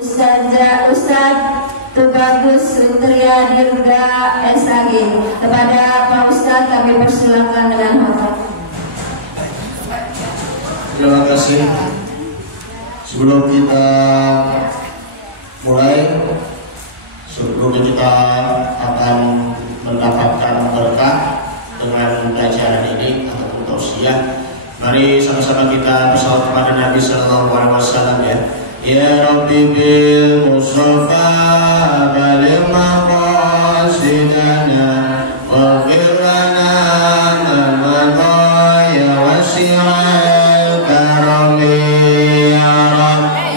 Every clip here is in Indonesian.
Ustadz Tubagus Ritria Dirga SAG. Kepada Pak Ustadz kami persilakan dengan hormat. Terima kasih. Sebelum kita mulai, sebelumnya kita akan mendapatkan berkah dengan pelajaran ini atau tausiah. Mari sama-sama kita bersalawat kepada Nabi Sallallahu Alaihi Wasallam ya. Ya Rabbi bil Mustafa baligh maqasidana waghfir lana ma madha ya wasi'al karami ya Rabbi.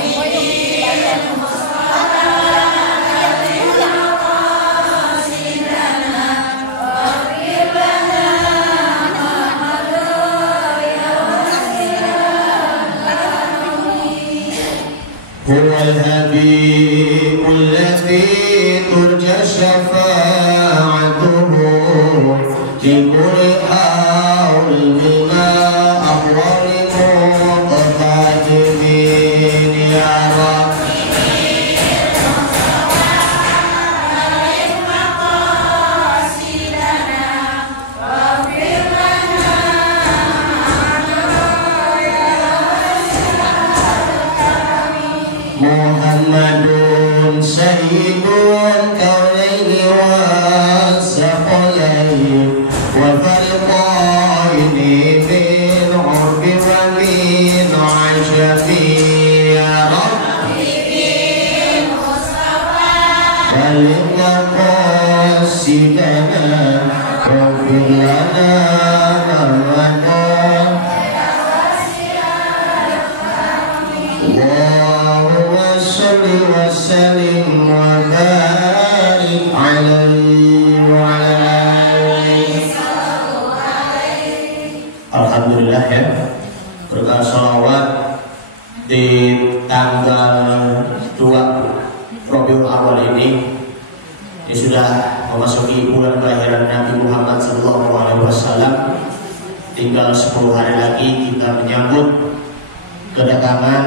هو الحبيب الذي ترجى شفاعته في كل حول بما أقوال مقتدمين يا رب. Muhammadun sayyidun kaunaini wa saqalain wa farqaini min urbi wa min ajabi ya Rabbi bil Mustafa baligh maqasidana waghfir lana وسلم وبارك عليه وعلى آله. Alhamdulillah ya, berkah sholawat di tanggal 2 Rabiul Awal ini sudah memasuki bulan kelahiran Nabi Muhammad SAW. Tinggal 10 hari lagi kita menyambut kedatangan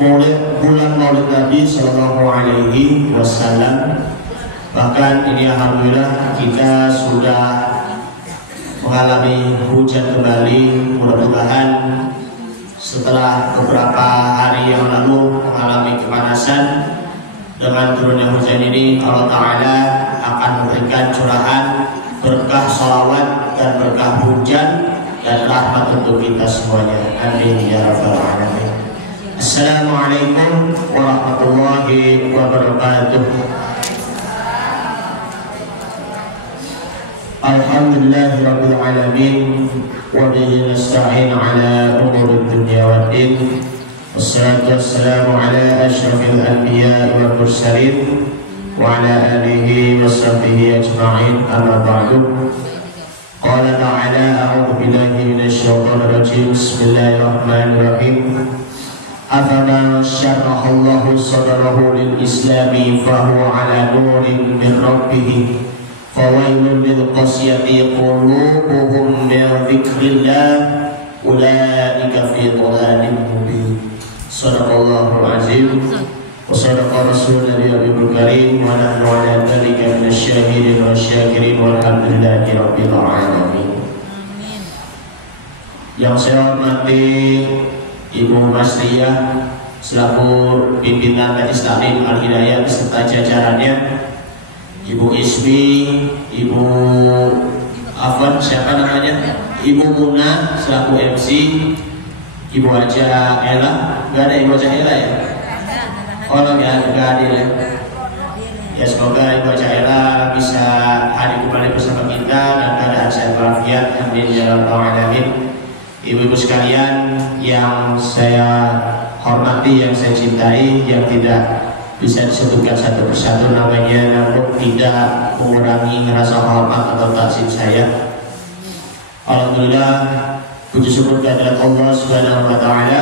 bulan Maulid Nabi Sallallahu Alaihi Wasallam. Bahkan ini alhamdulillah kita sudah mengalami hujan kembali. Mudah-mudahan setelah beberapa hari yang lalu mengalami kepanasan, dengan turunnya hujan ini Allah Ta'ala akan memberikan curahan berkah sholawat dan berkah hujan dan rahmat untuk kita semuanya. Amin ya rabbal alamin. Assalamualaikum warahmatullahi wabarakatuh. Alhamdulillahi rabbil alamin wa bihi nasta'in ala umuri dunya waddin. Wassalatu wassalamu ala asyrafil anbiya wal mursalin wa ala alihi wa sahbihi ajma'in. Amma ba'du. Qala ta'ala a'udzu billahi minasy syaithanir rajim. Bismillahirrahmanirrahim. أفمن شرح الله صدره للإسلام فهو على نور من ربه فويل للقسية قلوبهم من ذكر الله أولئك في ضلال مبين. صدق الله العظيم وصدق رسول النبي الكريم ونحن على ذلك من الشاهدين والشاكرين والحمد لله رب العالمين. Yang saya hormati Ibu Masriyah selaku pimpinan Majelis Taklim Al Hidayah beserta jajarannya, Ibu Ismi, Ibu Afwan, siapa namanya? Ibu Muna selaku MC, Ibu Haja Ella, nggak ada Ibu Haja Ella ya? Oh nggak hadir ya? Ya semoga Ibu Haja Ella bisa hadir kembali bersama kita dan keadaan sehat walafiat. Amin ya rabbal alamin. Ibu-ibu sekalian yang saya hormati, yang saya cintai, yang tidak bisa disebutkan satu persatu namanya, namun tidak mengurangi rasa hormat atau takzim saya. Alhamdulillah, puji syukur kehadirat Allah Subhanahu wa Ta'ala.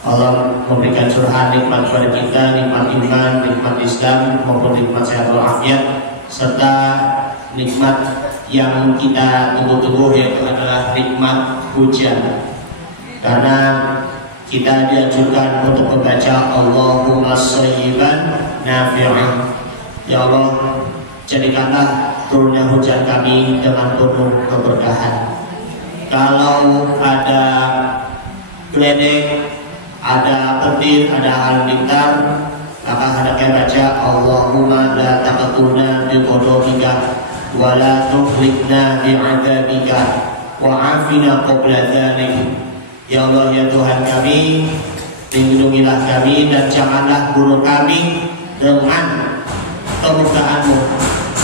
Allah memberikan curahan nikmat kepada kita, nikmat iman, nikmat Islam, maupun nikmat sehat walafiat, serta nikmat yang kita tunggu-tunggu, yaitu adalah nikmat hujan. Karena kita dianjurkan untuk membaca Allahumma shayyiban nafi'an. Ya Allah, jadikanlah turunnya hujan kami dengan penuh keberkahan. Kalau ada geledek, ada petir, ada halilintar, maka hendaknya baca Allahumma la taqtulna bi qadabika wa la tuhlikna bi 'adzabika wa 'afina qabla dzalik. Ya Allah, ya Tuhan kami, lindungilah kami dan janganlah bunuh kami dengan kemurkaan-Mu.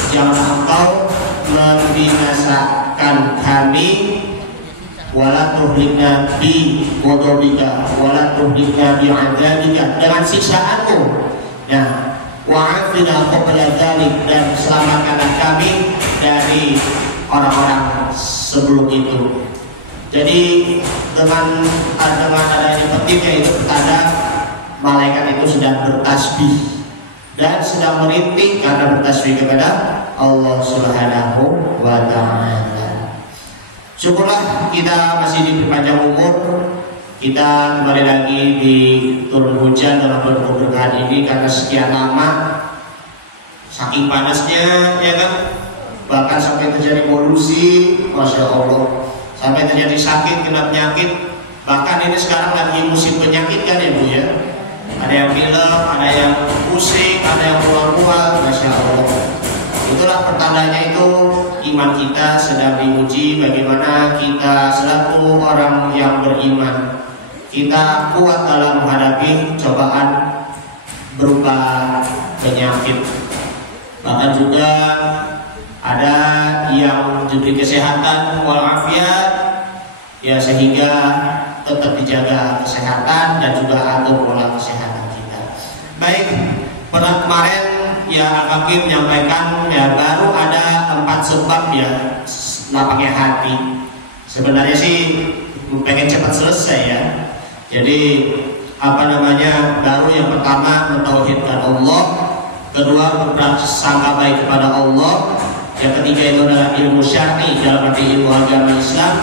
Janganlah Engkau membinasakan kami, wala tuhlikna bi qadabika wala tuhlikna bi 'adzabika, dengan siksaanmu. Nah, wa'afina qabla dzalik, dan selamatkanlah kami dari orang-orang sebelum itu. Jadi dengan adanya petirnya itu bertanda malaikat itu sedang bertasbih dan sedang merintih karena bertasbih kepada Allah Subhanahu wa ta'ala. Syukurlah kita masih diperpanjang umur, kita kembali lagi di turun hujan dalam bulan keberkahan ini karena sekian lama saking panasnya, ya kan, bahkan sampai terjadi polusi, masya Allah, sampai terjadi sakit, kena penyakit. Bahkan ini sekarang lagi musim penyakit kan ya Bu ya, ada yang pilek, ada yang pusing, ada yang mual-mual, masya Allah. Itulah pertandanya itu iman kita sedang diuji, bagaimana kita selaku orang yang beriman, kita kuat dalam menghadapi cobaan berupa penyakit. Bahkan juga ada yang diberi kesehatan walafiat, ya, sehingga tetap dijaga kesehatan dan juga atur pola kesehatan kita. Baik, pada kemarin ya Akib menyampaikan ya baru ada 4 sebab ya lapangnya hati. Sebenarnya sih pengen cepat selesai ya. Jadi baru yang pertama mentauhidkan Allah, kedua berprasangka baik kepada Allah, yang ketiga itu adalah ilmu syar'i dalam arti ilmu agama Islam,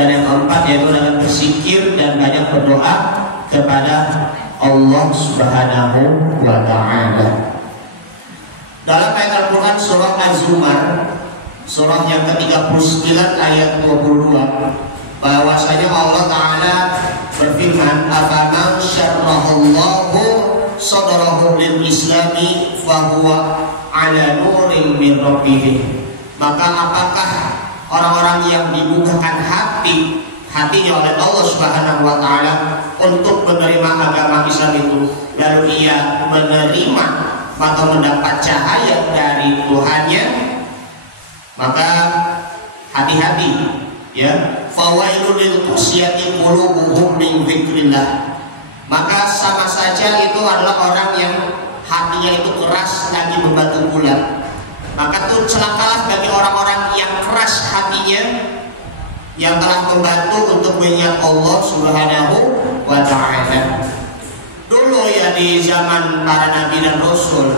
dan yang keempat yaitu adalah berzikir dan banyak berdoa kepada Allah Subhanahu wa ta'ala. Dalam ayat Al-Quran surah Az-Zumar, surah yang ke-39 ayat 22, bahwasanya Allah Ta'ala berfirman, afaman syarrahallahu sadrahu lil islami fahuwa ala nurin min rabbih. Maka apakah orang-orang yang dibukakan hatinya oleh Allah Subhanahu wa ta'ala untuk menerima agama Islam itu, lalu ia menerima atau mendapat cahaya dari Tuhannya, maka hati-hati ya. Fawailul lil qusyati qulubuhum min dzikrillah. Maka sama saja itu adalah orang yang hatinya itu keras lagi membatu bulat. Maka itu celakalah bagi orang-orang yang keras hatinya, yang telah membantu untuk mengingat Allah Subhanahu wa ta'ala. Dulu ya di zaman para nabi dan rasul,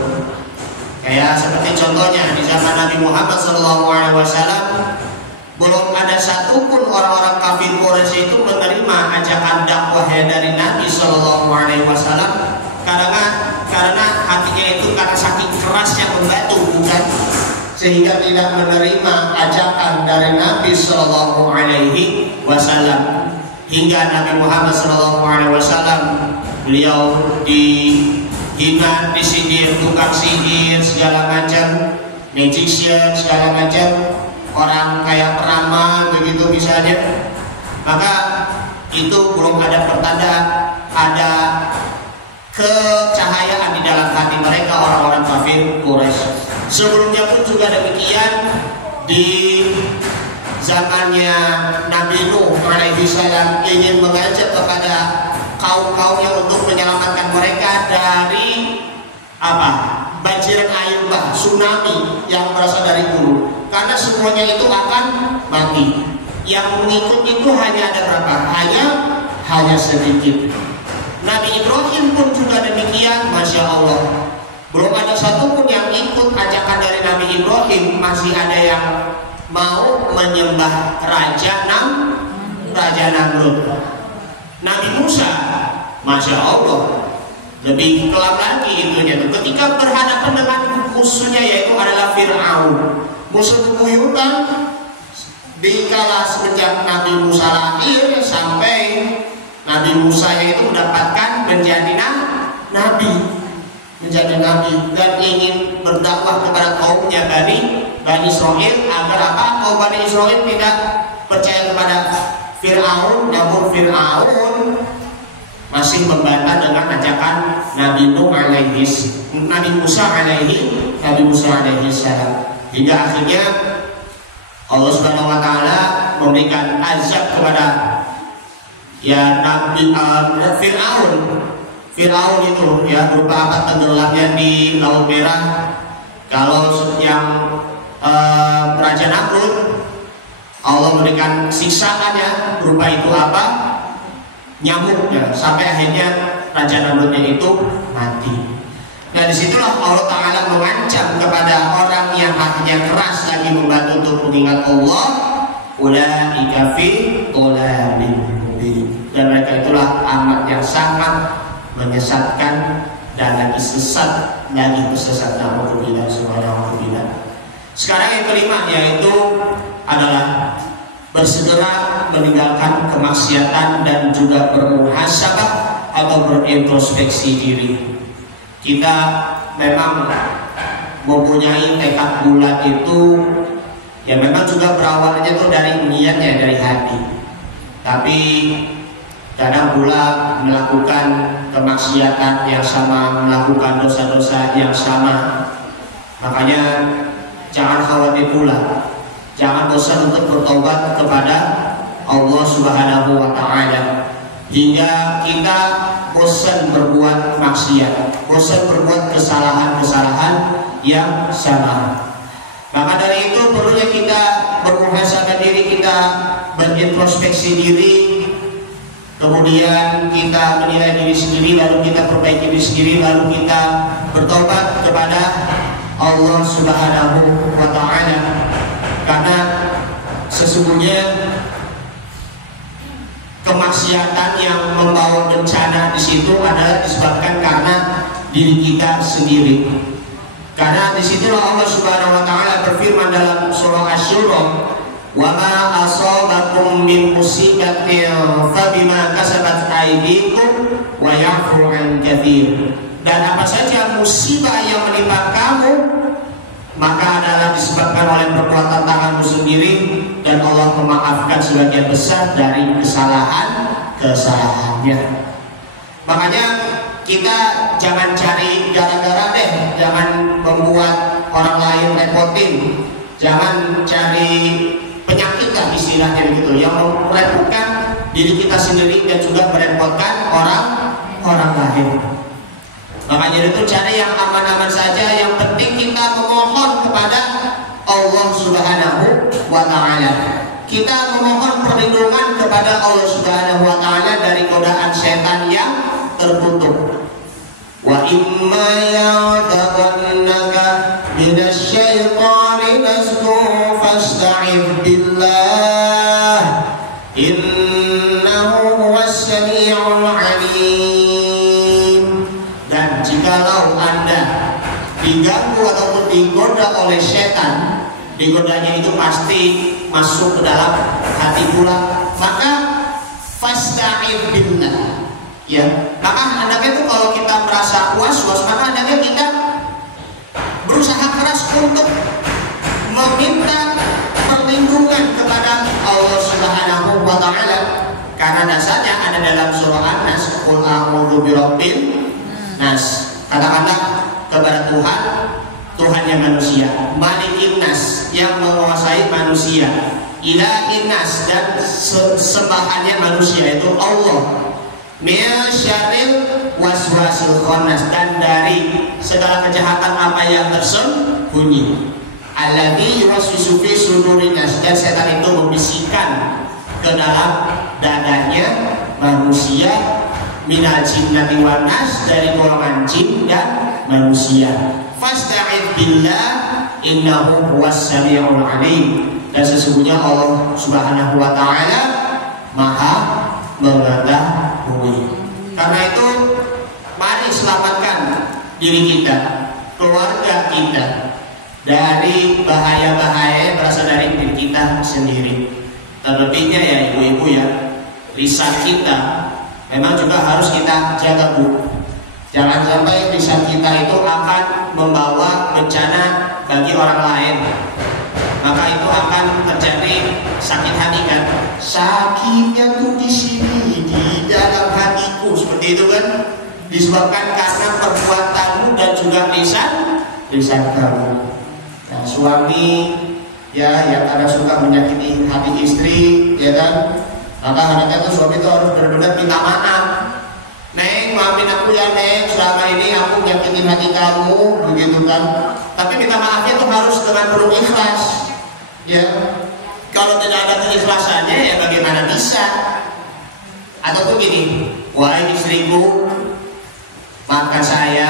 kayak seperti contohnya di zaman Nabi Muhammad SAW, belum ada satupun orang-orang kafir Quraisy itu menerima ajakan dakwah dari Nabi SAW, karena hatinya itu karena saking kerasnya membatu, bukan, sehingga tidak menerima ajakan dari Nabi SAW. Hingga Nabi Muhammad SAW beliau dihina, disindir, tukang sihir segala macam, magician segala macam, orang kayak peramal begitu misalnya. Maka itu belum ada pertanda ada kecahayaan di dalam hati mereka orang-orang kafir Quraisy. Sebelumnya pun juga demikian, di zamannya Nabi Nuh alaihissalam ingin mengajak kepada kaum-kaumnya untuk menyelamatkan mereka dari banjiran air bah, tsunami yang berasal dari gunung, karena semuanya itu akan mati. Yang mengikut itu hanya ada berapa? Hanya sedikit. Nabi Ibrahim pun juga demikian, masya Allah. Belum ada satupun yang ikut ajakan dari Nabi Ibrahim. Masih ada yang mau menyembah Raja Namrud. Nabi Musa Masya Allah, lebih kelam lagi itunya tuh. Ketika berhadapan dengan musuhnya yaitu adalah Fir'aun, musuh bebuyutan dikala semenjak Nabi Musa lahir sampai Nabi Musa itu mendapatkan menjadi nabi, dan ingin berdakwah kepada kaumnya Bani Israel agar apa? Kaum Bani Israel tidak percaya kepada Fir'aun, namun Fir'aun masih membantah dengan ajakan Nabi Musa alaihi salam, hingga akhirnya Allah Subhanahu wa taala memberikan azab kepada Nabi Fir'aun itu berupa apa? Tenggelamnya di Laut Merah. Kalau yang Raja Namrud, Allah memberikan siksaannya berupa itu apa? Nyamuknya, sampai akhirnya Raja Namrudnya itu mati. Nah, disitulah Allah Ta'ala mengancam kepada orang yang hatinya keras lagi membantu untuk mengingat Allah, ulaika fi dhalamin mubin, dan mereka itulah amat yang sangat menyesatkan dan lagi sesat, lagi tersesat. Alhamdulillah, subhanallah. Sekarang yang kelima yaitu adalah bersegera meninggalkan kemaksiatan dan juga bermuhasabah atau berintrospeksi diri. Kita memang mempunyai tekad bulat itu memang juga berawalnya itu dari niatnya, dari hati. Tapi kadang pula melakukan kemaksiatan yang sama, melakukan dosa-dosa yang sama. Makanya jangan khawatir pula, jangan bosan untuk bertobat kepada Allah Subhanahu wa taala hingga kita bosan berbuat maksiat, bosan berbuat kesalahan-kesalahan yang sama. Maka dari itu perlunya kita bermuhasabah diri, kita berintrospeksi diri, kemudian kita menilai diri sendiri, lalu kita perbaiki diri sendiri, lalu kita bertobat kepada Allah Subhanahu wa taala. Karena sesungguhnya kemaksiatan yang membawa bencana di situ adalah disebabkan karena diri kita sendiri. Karena disitulah Allah Subhanahu wa taala berfirman dalam surah Asy-Syura, "Wa ma asabakum min musibatin fabima kasabat aydikum wa ya'fu 'an katsir." Dan apa saja musibah yang menimpa kamu maka adalah disebabkan oleh perbuatan tanganmu sendiri, dan Allah memaafkan sebagian besar dari kesalahannya. Makanya kita jangan cari gara-gara deh, jangan membuat orang lain repotin, jangan cari penyakit lah istilahnya begitu, yang merepotkan diri kita sendiri dan juga merepotkan orang lain. Makanya itu cari yang aman-aman saja, yang penting kita memohon kepada Allah Subhanahu wa taala. Kita memohon perlindungan kepada Allah Subhanahu wa taala dari godaan setan yang terkutuk. Wa imma ya'taqannaka minasyaitani nazghun fasta'idz billah innahu huwas sami'ul 'alim. Jikalau Anda diganggu ataupun digoda oleh setan, digodanya itu pasti masuk ke dalam hati pula, maka fasta'idz billah. Maka hendaknya itu kalau kita merasa was-was, maka hendaknya kita berusaha keras untuk meminta perlindungan kepada Allah Subhanahu wa taala. Karena dasarnya ada dalam surah An-Nas, qul a'udzu birabbin nas, kata-kata kepada Tuhannya manusia, Malikin nas, yang menguasai manusia, Ilahin nas, dan sembahannya manusia itu Allah, min syarril waswasil khannas, dan dari segala kejahatan apa yang tersembunyi, alladzi yuwaswisu fi sudurin nas, dan setan itu membisikkan ke dalam dadanya manusia, minal jinnati wan nas, dari golongan jin dan manusia. Fasta'idz billah innahu huwas sami'ul 'alim, dan sesungguhnya Allah Subhanahu wa taala Maha mengetahui. Karena itu mari selamatkan diri kita, keluarga kita dari bahaya-bahaya yang berasal dari diri kita sendiri. Terlebihnya ya ibu-ibu ya, lisan kita memang juga harus kita jaga Bu. Jangan sampai lisan kita itu akan membawa bencana bagi orang lain. Maka itu akan terjadi sakit hati kan? Sakitnya tuh di sini, di dalam hatiku, seperti itu kan? Disebabkan karena perbuatanmu dan juga lisan kamu. Nah, suami ya yang kadang suka menyakiti hati istri, ya kan? Maka hendaknya tuh suami itu harus benar-benar minta maaf. Neng, maafin aku ya Neng, selama ini aku nyakitin hati kamu, begitu kan? Tapi minta maafnya tuh harus dengan penuh ikhlas. Ya, kalau tidak ada keikhlasannya ya bagaimana bisa? Atau begini, wahai istriku, maafkan saya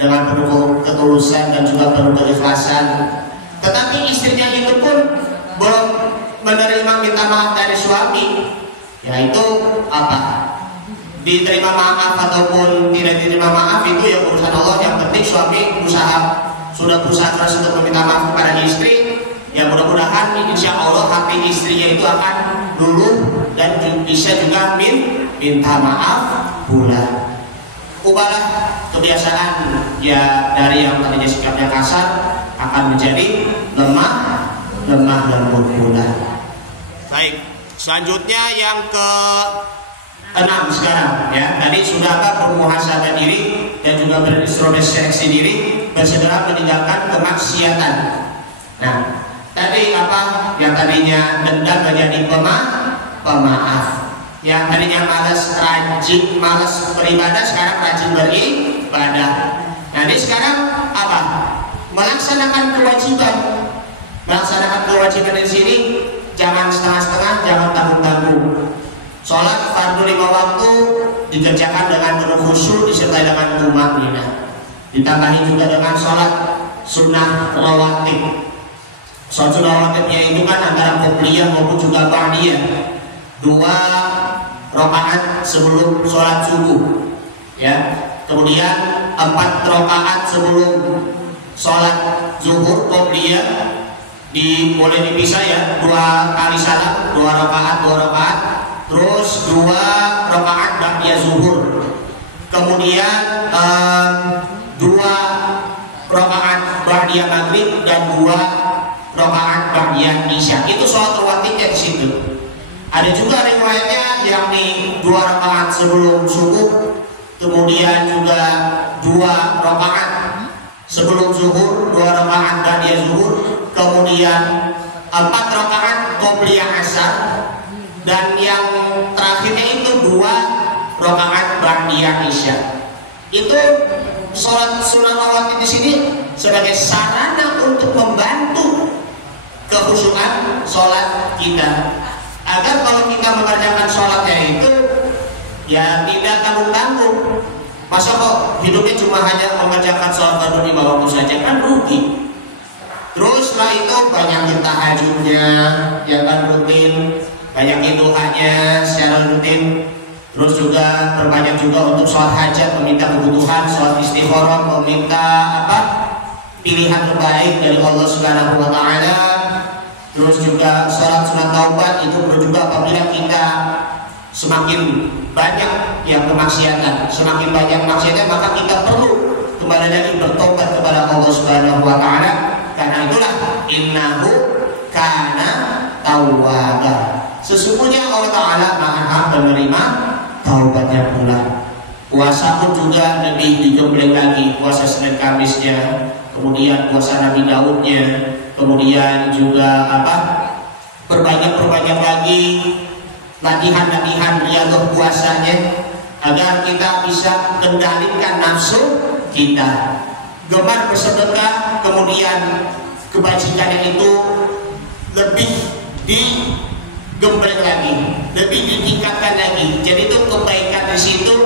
dengan penuh ketulusan dan juga penuh keikhlasan. Tetapi istrinya itu pun belum menerima minta maaf dari suami, yaitu apa? Diterima maaf ataupun tidak diterima maaf itu ya urusan Allah. Yang penting suami sudah berusaha keras untuk meminta maaf kepada istri. Ya mudah-mudahan insya Allah hati istrinya itu akan luluh dan bisa juga minta maaf pula. Ubahlah kebiasaan ya dari yang tadinya sikapnya kasar akan menjadi lemah lembut pula. Baik, selanjutnya yang ke-6 sekarang ya. Tadi sudah bermuhasabah diri dan juga berintrospeksi diri, bersegera meninggalkan kemaksiatan. Nah, tadi apa yang tadinya dendam menjadi pemaaf, yang tadinya malas beribadah sekarang rajin beribadah. Nah, ini sekarang apa? Melaksanakan kewajiban. Melaksanakan kewajiban di sini jangan setengah-setengah, jangan tanggung-tanggung. Sholat fardu 5 waktu dikerjakan dengan penuh khusyuk disertai dengan tumanina. Ditambahi juga dengan sholat sunnah rawatib. Sholat sunnah rawatibnya itu kan antara qobliyah maupun juga ba'diyah. 2 rakaat sebelum sholat subuh, ya. Kemudian 4 rakaat sebelum sholat zuhur qobliyah boleh dipisah ya, 2 kali salam, 2 rakaat. Terus 2 rakaat ba'diyah zuhur. Kemudian 2 rakaat ba'diyah maghrib dan 2 rakaat ba'diyah isya. Itu sholat rawatibnya di situ. Ada juga riwayatnya yakni 2 rakaat sebelum subuh, kemudian juga 2 rakaat sebelum zuhur, 2 rakaat ba'diyah zuhur, kemudian 4 rakaat qobliyah asar, dan yang terakhirnya itu 2 rakaat ba'diyah isya. Itu sholat sunnah rawatib di sini sebagai sarana untuk membantu kekhusyukan sholat kita, agar kalau kita mengerjakan sholatnya itu ya tidak tanggung-tanggung. Masa kok hidupnya cuma hanya mengerjakan sholat fardu 5 waktu saja, kan rugi. Terus setelah itu banyakin tahajudnya, ya kan, rutin. Banyakin doanya secara rutin. Terus juga berbanyak juga untuk sholat hajat, meminta kebutuhan, sholat istikharah, meminta pilihan terbaik dari Allah Subhanahu wa Ta'ala. Terus juga sholat sunat taubat itu perlu juga apabila kita semakin banyak yang kemaksiatan, semakin banyak maksiatnya, maka kita perlu kembali lagi bertobat kepada Allah Subhanahu wa Ta'ala. Karena itulah innahu kana tawwaba. Sesungguhnya Allah Ta'ala maha menerima taubatnya pula. Puasa pun juga lebih digembleng lagi, puasa Senin Kamisnya, kemudian puasa Nabi Daudnya, kemudian juga perbanyak lagi latihan riyadhah puasanya, agar kita bisa kendalikan nafsu kita, gemar bersedekah, kemudian kebajikannya itu lebih digembleng lagi, lebih ditingkatkan lagi. Jadi itu kebaikan di situ,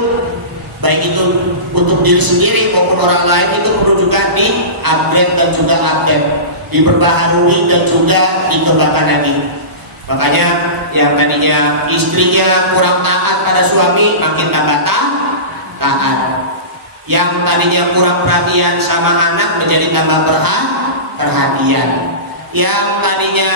baik itu untuk diri sendiri maupun orang lain, itu perlu juga di-upgrade dan juga update, diperbaharui dan juga dikembangkan lagi. Makanya yang tadinya istrinya kurang taat pada suami makin tambah taat, taat. Yang tadinya kurang perhatian sama anak menjadi tambah perhatian. Yang tadinya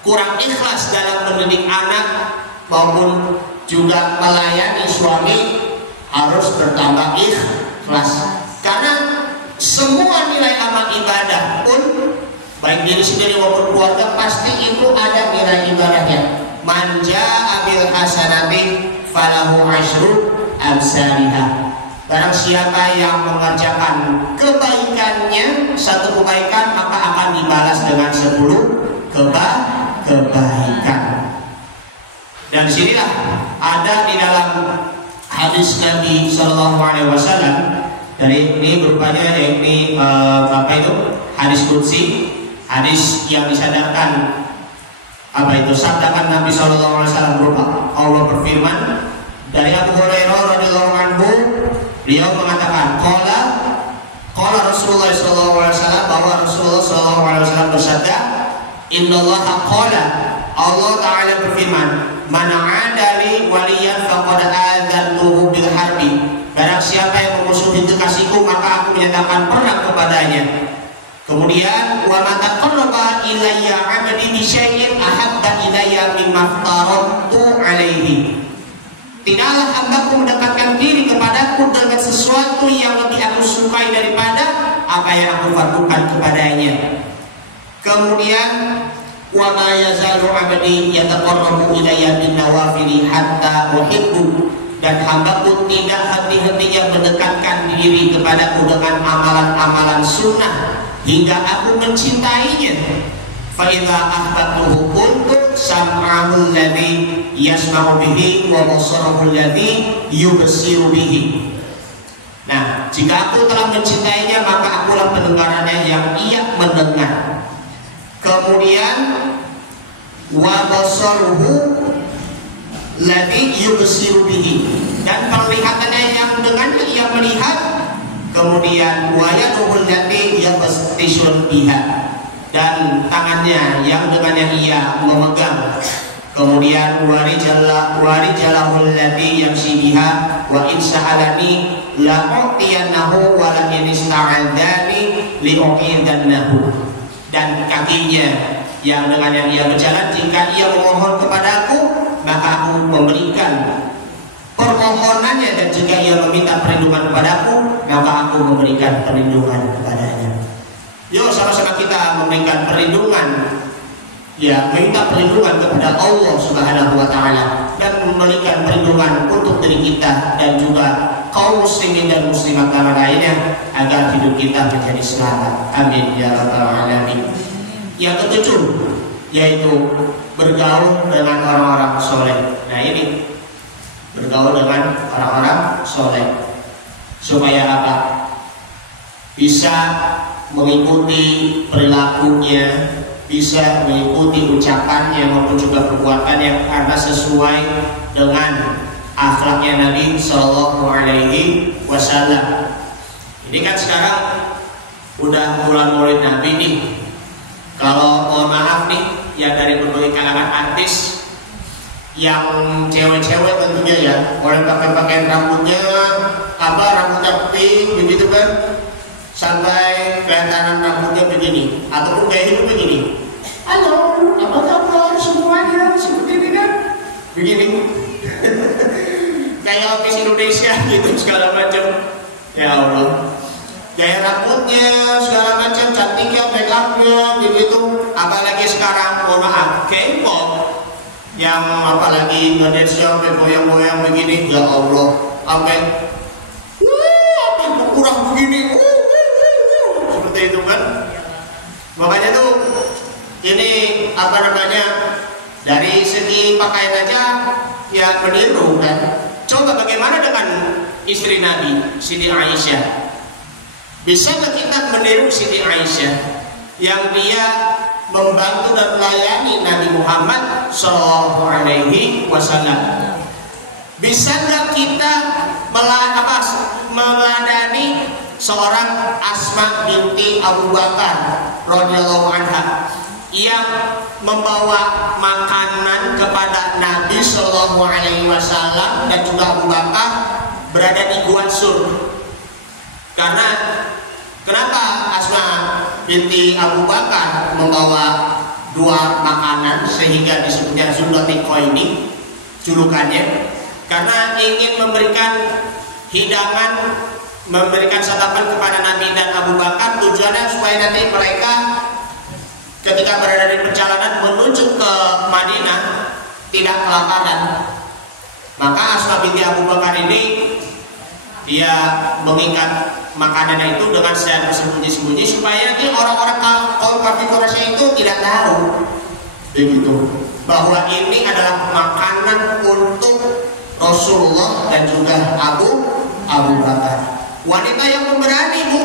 kurang ikhlas dalam mendidik anak maupun juga melayani suami harus bertambah ikhlas. Karena semua nilai amal ibadah pun baik diri sendiri maupun keluarga pasti itu ada nilai ibadahnya. Man jaa'a bil hasanati falahu asyru amsalihah. Barang siapa yang mengerjakan kebaikannya, satu kebaikan, maka akan dibalas dengan 10 kebaikan. Dan disinilah ada di dalam hadis Nabi Shallallahu Alaihi Wasallam dari ini berupanya yakni apa itu hadis qudsi, hadis yang disadarkan apa itu sabdakan Nabi Shallallahu Alaihi Wasallam berupa Allah berfirman dari Abu Hurairah radhiyallahu anhu, beliau mengatakan qala Rasulullah Shallallahu Alaihi Wasallam, bahwa Rasulullah Shallallahu Alaihi Wasallam bersabda, Innallaha qala, Allah Ta'ala berfirman, man 'adali waliyan faqad adzantuhu bil harbi. Barang siapa yang memusuhi kekasihku, maka aku menyatakan perang kepadanya. Kemudian wa ma taqarraba ilayya 'abdi bi syai'in ahabba ilayya mimma aftaratu 'alaihi. Tidaklah hambaku mendekatkan diri kepadaku dengan sesuatu yang lebih aku sukai daripada apa yang aku fardukan kepadanya. Kemudian wa ma yazalu 'abdi yataqarrabu ilayya bin nawafili hatta uhibbu. Dan hambaku tidak henti-hentinya mendekatkan diri kepadaku dengan amalan-amalan sunnah hingga aku mencintainya. Fa idza ahbabtuhu kuntu sam'ahu alladhi yasma'u bihi wa basarahu alladhi yubsiru bihi. Nah, jika aku telah mencintainya, maka akulah pendengarannya yang ia mendengar. Kemudian wa basaruhu alladhi yubsiru bihi, dan penglihatannya yang dengannya ia melihat. Kemudian wa yaduhu allati yabtashiru biha, dan tangannya yang dengannya ia memegang. Kemudian warijalahu allati yamshi biha wa in sa'alani la u'tiyannahu wa la in ista'adzani li u'tiyannahu. Dan kakinya yang dengannya ia berjalan, jika ia memohon kepadaku, maka aku memberikan permohonannya, dan jika ia meminta perlindungan kepadaku, maka aku memberikan perlindungan kepadanya. Yuk sama-sama kita memberikan perlindungan, ya, minta perlindungan kepada Allah Subhanahu wa Ta'ala, dan memberikan perlindungan untuk diri kita dan juga kaum muslimin dan muslimat lainnya agar hidup kita menjadi selamat. Amin ya rabbal alamin. Yang ketujuh yaitu bergaul dengan orang-orang soleh. Nah, ini bergaul dengan orang-orang soleh supaya apa? Bisa mengikuti perilakunya, bisa mengikuti ucapannya maupun juga perbuatannya, karena sesuai dengan akhlaknya Nabi Shallallahu Alaihi Wasallam. Ini kan sekarang udah bulan Maulid Nabi nih. Kalau mohon maaf nih, ya dari berbagai kalangan artis, yang cewek-cewek tentunya ya, boleh pakai rambutnya rambutnya pink begitu kan, sampai kelihatan rambutnya begini, ataupun kayak hidup begini. Halo, apa kabar semuanya? Seperti ini kan? Begini. Kayak office Indonesia gitu segala macam. Ya Allah. Gaya rambutnya segala macam, cantiknya, make upnya begitu. Apalagi sekarang, mohon maaf, K-pop yang apalagi ngedance sampai goyang-goyang begini, ya Allah. Sampai apa kurang begini. Seperti itu kan. Makanya tuh ini apa namanya, dari segi pakaian aja ya meniru kan. Coba bagaimana dengan istri Nabi, Siti Aisyah? Bisakah kita meniru Siti Aisyah yang dia membantu dan melayani Nabi Muhammad Shallallahu Alaihi Wasallam? Bisakah kita meladani seorang Asma binti Abu Bakar radhiyallahu anha yang membawa makanan kepada Nabi Shallallahu Alaihi Wasallam dan juga Abu Bakar berada di Gua Sur. Karena kenapa Asma binti Abu Bakar membawa dua makanan sehingga disebutnya Zulatiqo ini julukannya? Karena ingin memberikan hidangan, memberikan santapan kepada Nabi dan Abu Bakar, tujuannya supaya nanti mereka ketika berada di perjalanan menuju ke Madinah tidak kelaparan. Maka Asma binti Abu Bakar ini dia mengikat makanan itu dengan secara bersembunyi-sembunyi supaya nanti orang-orang kaum kafir Quraisy itu tidak tahu begitu bahwa ini adalah makanan untuk Rasulullah dan juga Abu Bakar. Wanita yang pemberani, Bu.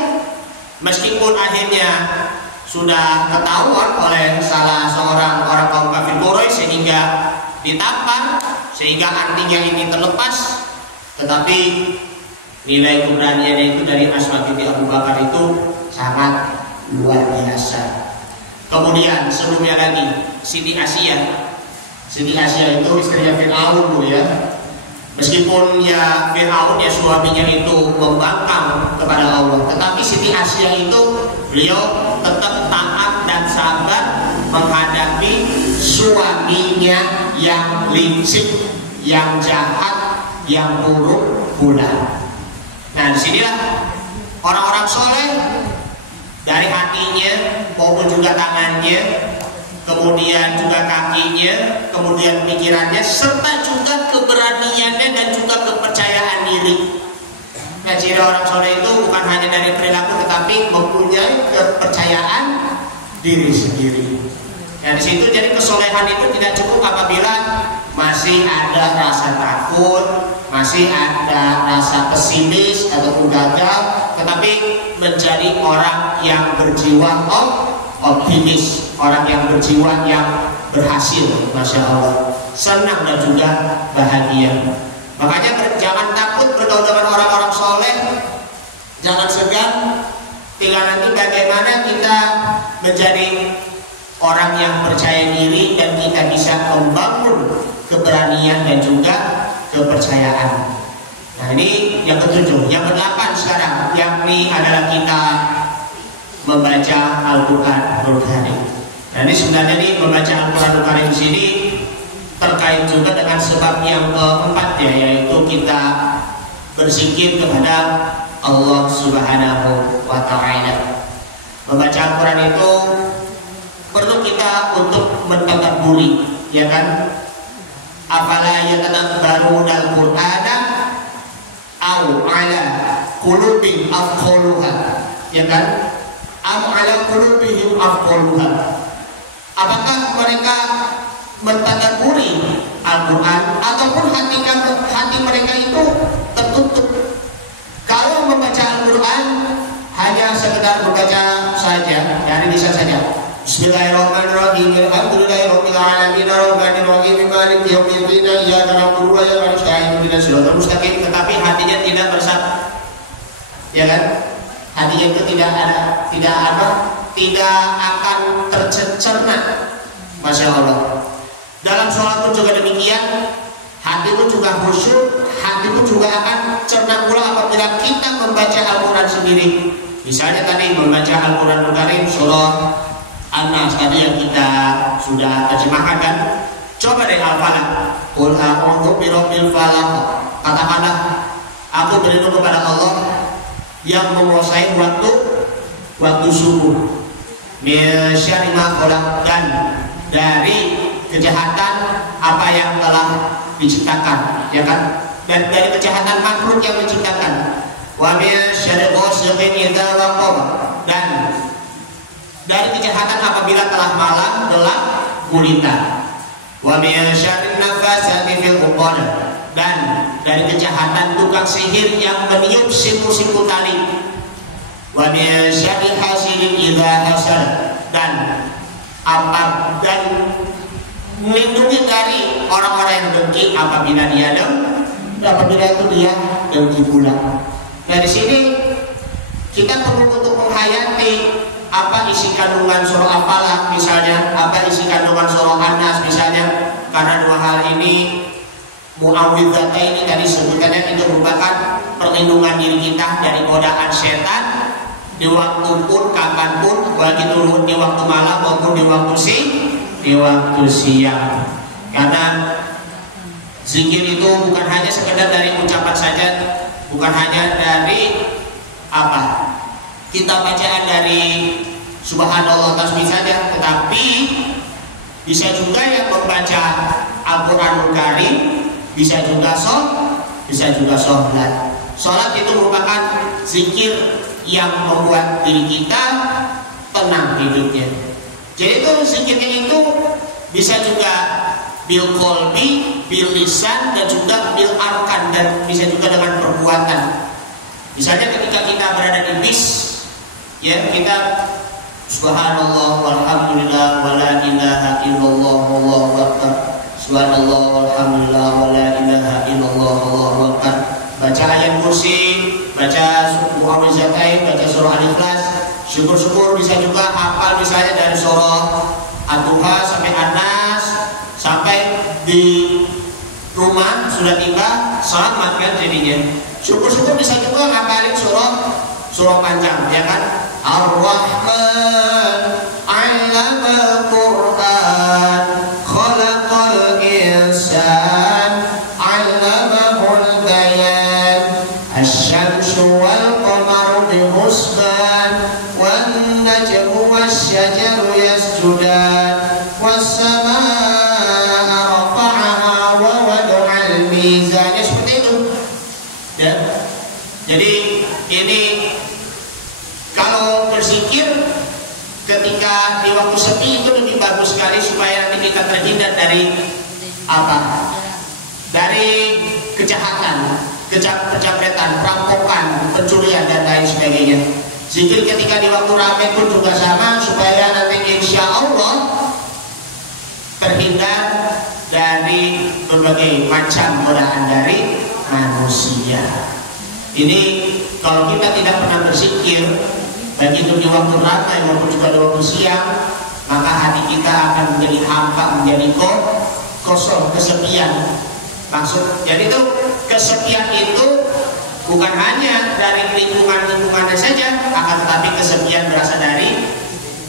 Meskipun akhirnya sudah ketahuan oleh salah seorang orang kaum kafir Quraisy sehingga ditampar, sehingga antingnya ini terlepas, tetapi nilai keberaniannya itu dari Asma binti Abu Bakar itu sangat luar biasa. Kemudian sebelumnya lagi Siti Asia. Siti Asia itu istrinya Fir'aun, Bu, ya. Meskipun ya Fir'aun ya suaminya itu membangkang kepada Allah, tetapi Siti Asia itu beliau tetap taat dan sabar menghadapi suaminya yang licik, yang jahat, yang buruk pula. Nah, disinilah orang-orang soleh dari hatinya maupun juga tangannya, kemudian juga kakinya, kemudian pikirannya, serta juga keberaniannya dan juga kepercayaan diri. Nah, ciri orang soleh itu bukan hanya dari perilaku, tetapi mempunyai kepercayaan diri sendiri. Nah, di situ jadi kesolehan itu tidak cukup apabila masih ada rasa takut, masih ada rasa pesimis ataupun gagal, tetapi menjadi orang yang berjiwa optimis, orang yang berjiwa yang berhasil, Masya Allah, senang dan juga bahagia. Makanya jangan takut bergaul dengan orang-orang soleh, jangan segan, tinggal nanti bagaimana kita menjadi orang yang percaya diri dan kita bisa membangun keberanian dan juga kepercayaan. Nah, ini yang ketujuh. Yang kedelapan sekarang, yakni adalah kita membaca Al-Quranul Karim. Nah, ini sebenarnya nih membaca Al-Quranul Karim di sini terkait juga dengan sebab yang keempat, ya, yaitu kita berzikir kepada Allah Subhanahu wa Ta'ala. Membaca Al-Quran itu perlu kita untuk mentadabburi, ya kan? Afala yatadabbaruna al-Qur'ana aw ala qulubin aqfaluha, ya kan? Am ala qulubihim aqfaluha. Apakah mereka mentadabburi Al-Quran ataupun hati mereka itu tertutup? Kalau membaca Al-Quran hanya sekedar membaca saja, dari lisan saja, Bismillahirrahmanirrahim, Alhamdulillahirabbil alamin, arrahmanir rahim, maliki yaumiddin, iyyaka na'budu wa iyyaka nasta'in, ihdinas siratal mustaqim, tetapi hatinya tidak bersatu, ya kan? Hatinya itu tidak akan tercerna. Masya Allah. Dalam sholat pun juga demikian, hati pun juga khusyuk, hati pun juga akan cerna pula apabila kita membaca Al-Quran sendiri. Misalnya tadi membaca Al-Quranul Karim surah An-Nas tadi yang kita sudah terjemahkan kan. Coba deh Al-Falaq. Qul a'udzu birabbil falaq. Katakanlah, aku berlindung kepada Allah yang menguasai waktu subuh. Min syarri ma khalaq, dan dari kejahatan apa yang telah diciptakan, ya kan? Dan dari kejahatan makhluk yang diciptakan. Wa min syarri ghasiqin idza waqab, dan dari kejahatan apabila telah malam gelap gulita. Wa min syarri nafasati fil 'uqad, dan dari kejahatan tukang sihir yang meniup siku-siku tali. Wa min syarri hasidin idza hasad, dan melindungi dari orang-orang yang dengki apabila itu dia dengki pula. Nah, di sini kita perlu untuk menghayati apa isi kandungan surah Al-Falaq misalnya, apa isi kandungan surah An-Nas misalnya, karena dua hal ini Muawwidzatain ini tadi sebutannya itu merupakan perlindungan diri kita dari godaan setan di waktu pun, kapanpun, baik itu di waktu malam maupun di waktu siang. Karena zikir itu bukan hanya sekedar dari ucapan saja, bukan hanya dari apa kita bacaan dari subhanallah tasbih saja, tetapi bisa juga yang membaca Al-Quranul Karim, bisa juga sholat. Sholat itu merupakan zikir yang membuat diri kita tenang hidupnya. Jadi itu zikirnya itu bisa juga bil qalbi, bil lisan, dan juga bil arkan, dan bisa juga dengan perbuatan. Misalnya ketika kita berada di bis, ya kita subhanallah walhamdulillah wala ilaha illallah wallahu akbar, subhanallah walhamdulillah wala ilaha illallah wallahu akbar. Baca ayat kursi, baca muawwidzatain, baca surah Al-Ikhlas. Syukur-syukur bisa juga hafal misalnya dari surah Ad-Duha sampai An-Nas, sampai di rumah sudah tiba selamat kan jadinya. Syukur-syukur bisa juga ngapalin surah panjang, ya kan? Ar-Rahman 'allamal Qur'an, khalaqal insan 'allamahul bayan, asy-syamsu wal qamaru bihusban, wan najmu wasy-syajaru yasjudan, was-samaa'a rafa'aha wa wada'al mizan. Ya, seperti itu. Ya. Jadi ini kalau berzikir ketika di waktu sepi itu lebih bagus sekali supaya nanti kita terhindar dari apa? Dari kejahatan, penjamretan, perampokan, pencurian dan lain sebagainya. Zikir ketika di waktu ramai pun juga sama supaya nanti insya Allah terhindar dari berbagai macam godaan dari manusia. Ini kalau kita tidak pernah berzikir, baik itu di waktu ramai maupun juga di waktu siang, maka hati kita akan menjadi hampa, menjadi kosong, kesepian. Jadi itu kesepian itu bukan hanya dari lingkungannya saja, akan tetapi kesepian berasal dari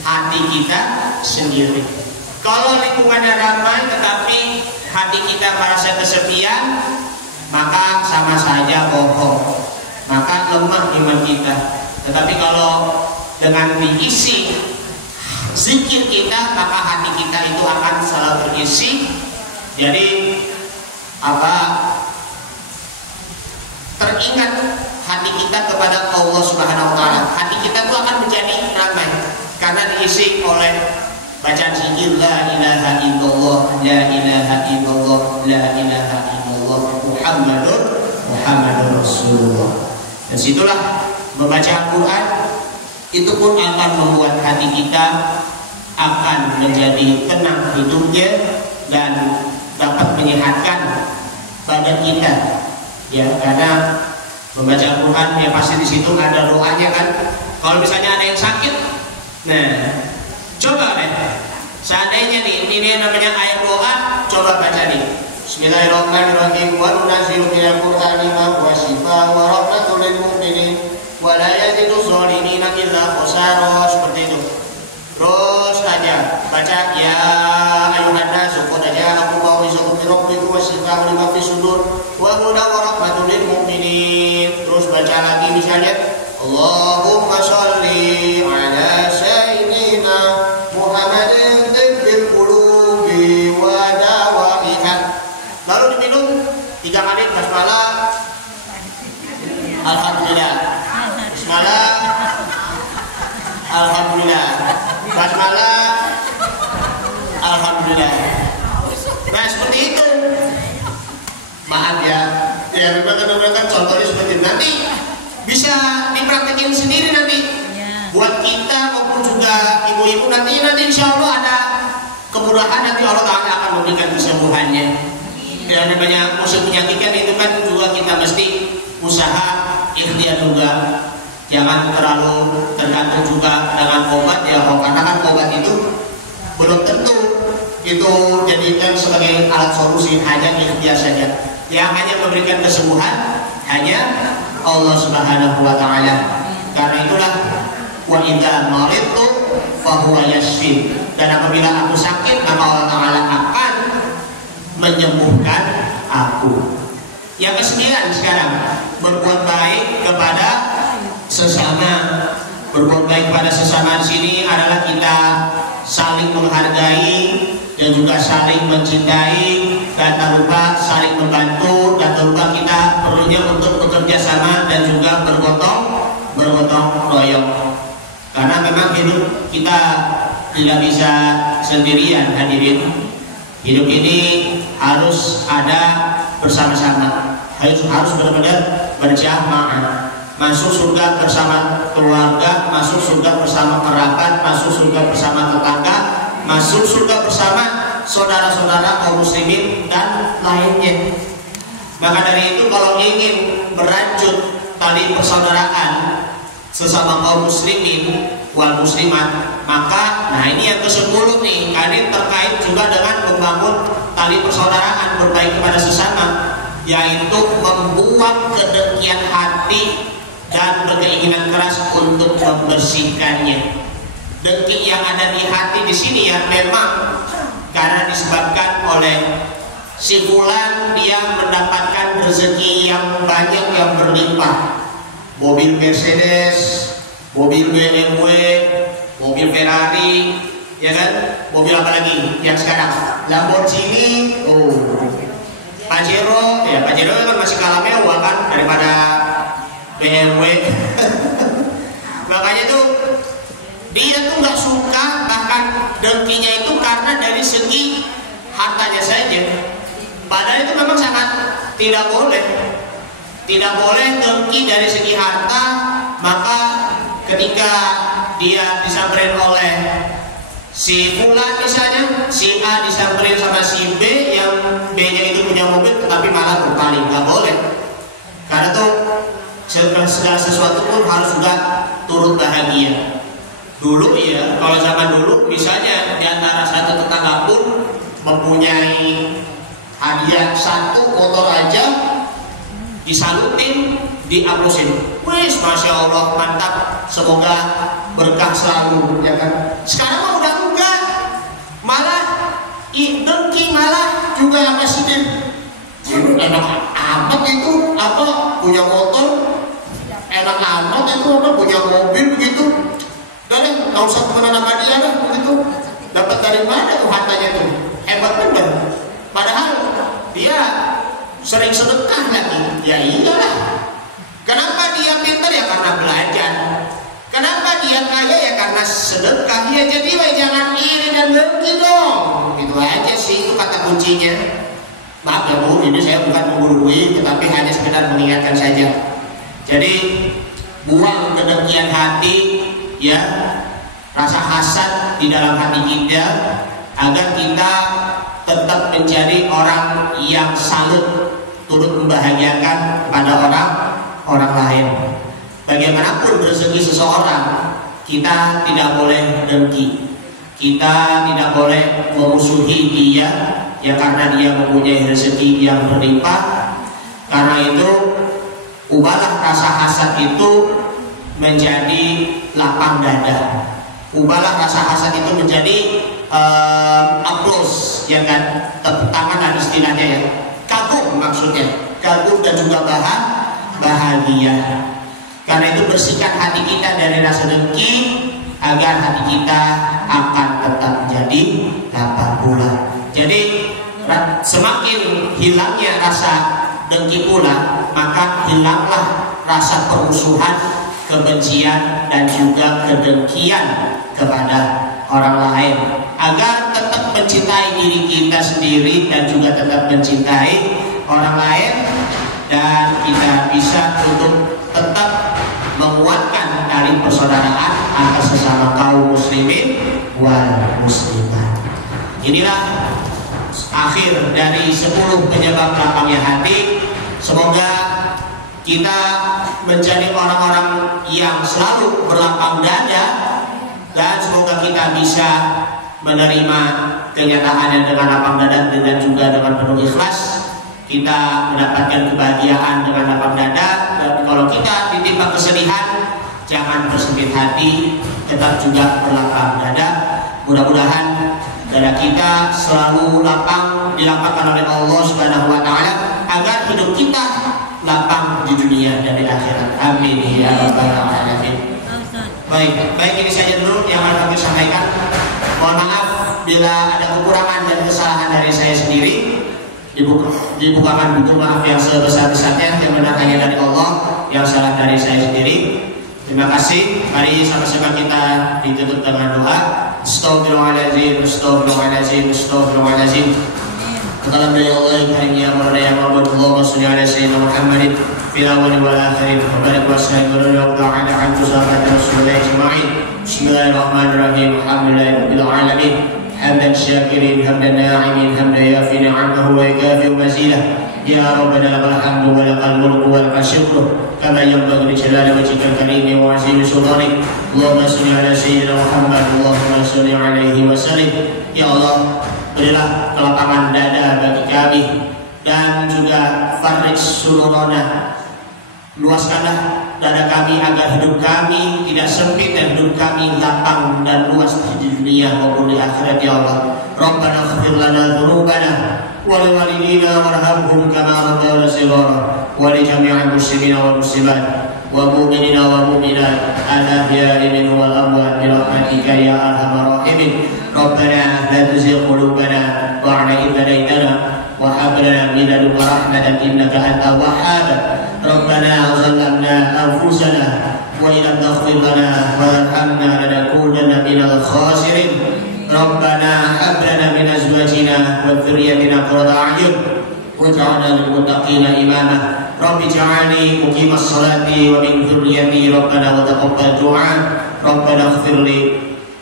hati kita sendiri. Kalau lingkungannya ramai tetapi hati kita merasa kesepian, maka sama saja bohong, maka lemah iman kita. Tetapi kalau dengan diisi zikir kita, maka hati kita itu akan selalu terisi. Jadi teringat hati kita kepada Allah Subhanahu wa taala. Hati kita itu akan menjadi ramai karena diisi oleh bacaan zikir la ilaha illallah, la ilaha illallah, la ilaha illallah, Muhammadur Rasulullah. Dan situlah membaca Al-Quran itu pun akan membuat hati kita akan menjadi tenang hidupnya dan dapat menyehatkan badan kita, ya, karena membaca Al-Quran ya pasti di situ ada doanya kan. Kalau misalnya ada yang sakit, nah coba deh, seandainya nih ini namanya ayat doa, coba baca nih. Bismillahirrahmanirrahim. Wa nunazzilu minal Qur'ani ma huwa shifaa'un wa rahmatun lil mu'minin wa la yazidu dz-dzalimina illa khasara. Seperti itu. Terus aja baca ya ayuhan nasu qad ja'akum mau'izatun min rabbikum wa shifaa'un lima fis sudur wa hudan wa rahmatun lil mu'minin. Terus baca lagi misalnya Allahumma sholli ala sayyidina Muhammadin tibbil qulubi wa dawa'iha. Lalu diminum 3 kali basmalah, alhamdulillah, basmalah, alhamdulillah, basmalah, alhamdulillah. Nah seperti itu. Maaf ya, memang contohnya seperti itu. Nanti bisa dipraktekin sendiri nanti. Buat kita maupun juga ibu-ibu nanti insya Allah ada kemudahan, nanti Allah Ta'ala akan memberikan kesembuhannya. Ya namanya musuh menyakitkan itu kan juga kita mesti usaha ikhtiar juga, jangan terlalu tergantung juga dengan obat ya, karena kan obat itu belum tentu itu jadikan sebagai alat solusi, hanya ikhtiar saja. Yang hanya memberikan kesembuhan hanya Allah Subhanahu wa taala. Karena itulah wa idza maridtu fa huwa yashfi. Dan apabila aku sakit, maka Allah taala akan menyembuhkan aku. Yang kesembilan sekarang, berbuat baik kepada sesama. Berbuat baik kepada sesama di sini adalah kita saling menghargai dan juga saling mencintai, dan tak lupa saling membantu, dan tak lupa kita perlunya untuk bekerja sama dan juga bergotong royong. Karena memang hidup kita tidak bisa sendirian, hadirin. Hidup ini harus ada bersama-sama, harus benar-benar berjamaah. Masuk surga bersama keluarga, masuk surga bersama kerabat, masuk surga bersama tetangga, masuk surga bersama saudara-saudara kaum muslimin dan lainnya. Maka dari itu kalau ingin berlanjut tali persaudaraan sesama kaum muslimin wal muslimat, maka nah ini yang ke-10 nih, ini terkait juga dengan membangun tali persaudaraan berbaik kepada sesama, yaitu membuang kedengkian hati dan berkeinginan keras untuk membersihkannya. Dengki yang ada di hati di sini ya memang karena disebabkan oleh si fulan dia mendapatkan rezeki yang banyak yang berlimpah, mobil Mercedes, mobil BMW, mobil Ferrari, ya kan? Mobil apa lagi yang sekarang? Lamborghini, Pajero, ya Pajero kan masih kalah mewah kan daripada BMW. Makanya tuh dia tuh nggak suka, bahkan dengkinya itu karena dari segi hartanya saja. Padahal itu memang sangat tidak boleh dengki dari segi harta. Maka ketika dia disamperin oleh si fulan misalnya, si A disamperin sama si B, yang B-nya itu punya mobil tetapi malah berpaling, nggak boleh. Karena tuh segala sesuatu pun harus juga turut bahagia. Dulu ya, kalau zaman dulu misalnya di antara satu tetangga pun mempunyai hadiah satu motor aja, disalutin, diaplosin. Wis, masya Allah, mantap, semoga berkah selalu, ya kan? Sekarang mah udah enggak, malah dengki, malah juga apa sih deh? Enak amat itu apa punya motor, enak amat itu apa punya mobil begitu. Dan nggak usah kemana nama dia lah begitu. Dapat dari mana tuh hartanya tuh? Hebat bener. Padahal dia sering sedekah lagi. Ya iyalah. Kenapa dia pintar? Ya karena belajar. Kenapa dia kaya? Ya karena sedekah. Ya jadi jangan iri dan dengki dong. Itu aja sih, itu kata kuncinya. Maaf ya Bu, ini saya bukan menggurui, tetapi hanya sekedar mengingatkan saja. Jadi buang kedengkian hati, ya, rasa hasad di dalam hati kita, agar kita tetap menjadi orang yang salut, turut membahagiakan kepada orang lain. Bagaimanapun rezeki seseorang, kita tidak boleh dengki, kita tidak boleh memusuhi dia, ya karena dia mempunyai rezeki yang berlimpah. Karena itu ubahlah rasa hasad itu menjadi lapang dada. Ubahlah rasa hasad itu menjadi aplaus, ya kan? Tepuk tangan dan istilahnya ya. Kagum maksudnya, kagum dan juga bahagia. Karena itu bersihkan hati kita dari rasa dengki, agar hati kita akan tetap menjadi lapang pula. Jadi semakin hilangnya rasa dengki pula, maka hilanglah rasa permusuhan, kebencian dan juga kedengkian kepada orang lain, agar tetap mencintai diri kita sendiri dan juga tetap mencintai orang lain, dan kita bisa untuk tetap menguatkan tali persaudaraan antar sesama kaum muslimin wal muslimat. Inilah akhir dari 10 penyebab lapangnya hati. Semoga kita menjadi orang-orang yang selalu berlapang dada, dan semoga kita bisa menerima kenyataannya dengan lapang dada dan juga dengan penuh ikhlas. kita mendapatkan kebahagiaan dengan lapang dada. Dan kalau kita ditimpa kesedihan, jangan bersempit hati, tetap juga berlapang dada. Mudah-mudahan dada kita selalu lapang, dilapangkan oleh Allah Subhanahu wa Ta'ala, agar hidup kita lapang di dunia dan di akhirat. Amin ya rabbal alamin. Baik, ini saja dulu yang akan kami sampaikan. Mohon maaf bila ada kekurangan dan kesalahan dari saya sendiri. Dibukakan pintu maaf yang sebesar-besarnya, yang benar hanya dari Allah, yang salah dari saya sendiri. Terima kasih. Mari sama-sama kita ditutup dengan doa. Astagfirullahaladzim, astagfirullahaladzim, astagfirullahaladzim. Katakan dari Allah yang karim ya Maulana ya Ma'bud, Allahumma salli ala Sayyidina Muhammadin fil awwali wal akhirin wa barik wa sallim wa ta'ala an sahabati Rasulullah ajma'in. Bismillahirrahmanirrahim. Alhamdulillahi rabbil alamin. Hamdan syakirin, hamdan na'imin, hamdan yafi ni'amahu wa yakafi mazidah. Ya Rabbana lakal hamdu wa lakal mulku wa lakal syukru kama yanbaghi li jalali wajhikal karim wa 'azimi sultanik. Allahumma salli ala Sayyidina Muhammad, Allahumma salli alaihi wa sallim. Ya Allah, berilah kelapangan dada bagi kami dan juga farij sururona, luaskanlah dada kami agar hidup kami tidak sempit dan hidup kami lapang dan luas di dunia maupun di akhirat. Ya Allah, Rabbana ighfir lana dzunubana wa liwalidina warhamhum kama rabbayana shighara wa li jami'il muslimina wal muslimat wa mu'minina wa mu'minat al-ahya'i minhum wal amwat bi rahmatika ya arhamar rahimin. Rabbana la tuzigh qulubana ba'da idh hadaytana wa hab lana min ladunka rahmatan innaka antal wahhab. Rabbana zalamna anfusana wa illam taghfir lana wa tarhamna lanakunanna minal khasirin. Rabbana hab lana min azwajina wa dhurriyyatina qurrata a'yun waj'alna lil muttaqina imama. Rabbi ij'alni muqimas salati wa min dhurriyyati rabbana wa taqabbal du'a. Rabbana ighfir li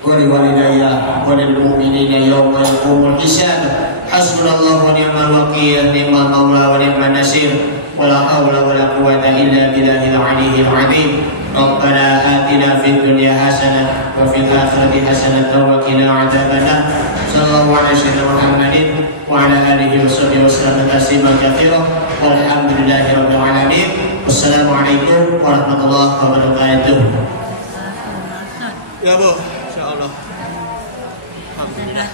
wa li walidayya wa lil mu'minina yawma yaqumul hisab. Hasbunallahu wa ni'mal wakeel, ni'mal maula wa ni'man nasir. Wala haula wala quwwata illa billahil aliyyil azim. Rabbana atina fid dunya hasanah wa fil akhirati hasanah wa qina adzabannar. Sallallahu alaihi wasallam Muhammadin wa ala alihi washabbihi wasallam tasliman katsiran. Walhamdulillahi rabbil alamin. Wassalamualaikum warahmatullahi wabarakatuh. Ya Bu, insyaallah. Alhamdulillah.